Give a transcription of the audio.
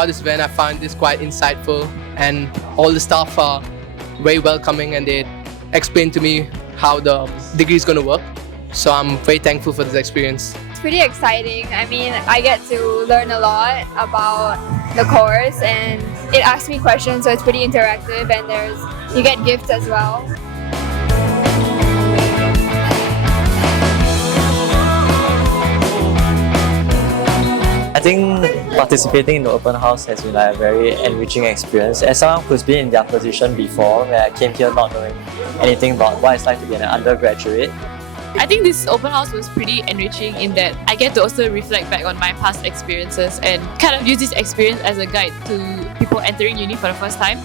throughout this event I found this quite insightful, and all the staff are very welcoming and they explain to me how the degree is going to work. So I'm very thankful for this experience. It's pretty exciting. I mean, I get to learn a lot about the course and it asks me questions, so it's pretty interactive, and you get gifts as well. I think participating in the open house has been like a very enriching experience. As someone who's been in their position before, where I came here not knowing anything about what it's like to be an undergraduate, I think this open house was pretty enriching in that I get to also reflect back on my past experiences and kind of use this experience as a guide to people entering uni for the first time.